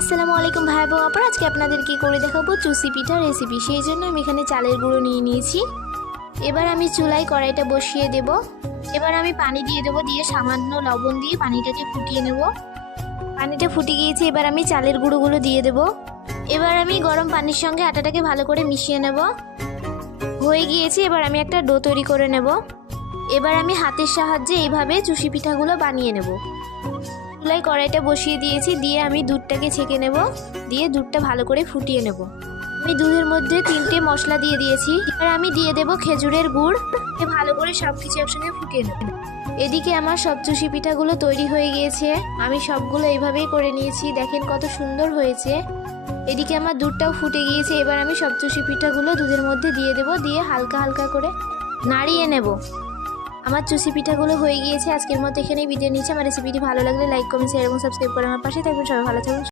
আসসালামু আলাইকুম ভাই বোন আপুরা, আজকে আপনাদেরকে করে দেখাবো চুষি পিঠা রেসিপি। সেই জন্য আমি এখানে চালের গুঁড়ো নিয়ে নিয়েছি। এবার আমি চুলায় কড়াইটা বসিয়ে দেব। এবার আমি পানি দিয়ে দেবো, দিয়ে সামান্য লবণ দিয়ে পানিটাকে ফুটিয়ে নেব। পানিটা ফুটে গিয়েছে, এবার আমি চালের গুঁড়োগুলো দিয়ে দেব। এবার আমি গরম পানির সঙ্গে আটাটাকে ভালো করে মিশিয়ে নেব। হয়ে গিয়েছে, এবার আমি একটা ডো তৈরি করে নেব। এবার আমি হাতের সাহায্যে এইভাবে চুষি পিঠাগুলো বানিয়ে নেব। চুলায় কড়াইটা বসিয়ে দিয়েছি, দিয়ে আমি দুধটাকে ছেঁকে নেব, দিয়ে দুধটা ভালো করে ফুটিয়ে নেব। আমি দুধের মধ্যে 3টে মশলা দিয়ে দিয়েছি। এবার আমি দিয়ে দেব খেজুরের গুড়। ভালো করে সব কিছু একসঙ্গে ফুটিয়ে নেব। এদিকে আমার সব চুষি পিঠাগুলো তৈরি হয়ে গিয়েছে। আমি সবগুলো এইভাবেই করে নিয়েছি, দেখেন কত সুন্দর হয়েছে। এদিকে আমার দুধটাও ফুটে গিয়েছে। এবার আমি সব চুষি পিঠাগুলো দুধের মধ্যে দিয়ে দেব, দিয়ে হালকা হালকা করে নাড়িয়ে নেব। আমার চুষি পিঠাগুলো হয়ে গিয়েছে। আজকের মতো এখানেই বিদায় নিচ্ছি। আমার রেসিপিটি ভালো লাগলে লাইক, কমেন্ট, শেয়ার এবং সাবস্ক্রাইব করে আমার পাশে থাকবেন। সবাই ভালো থাকুন।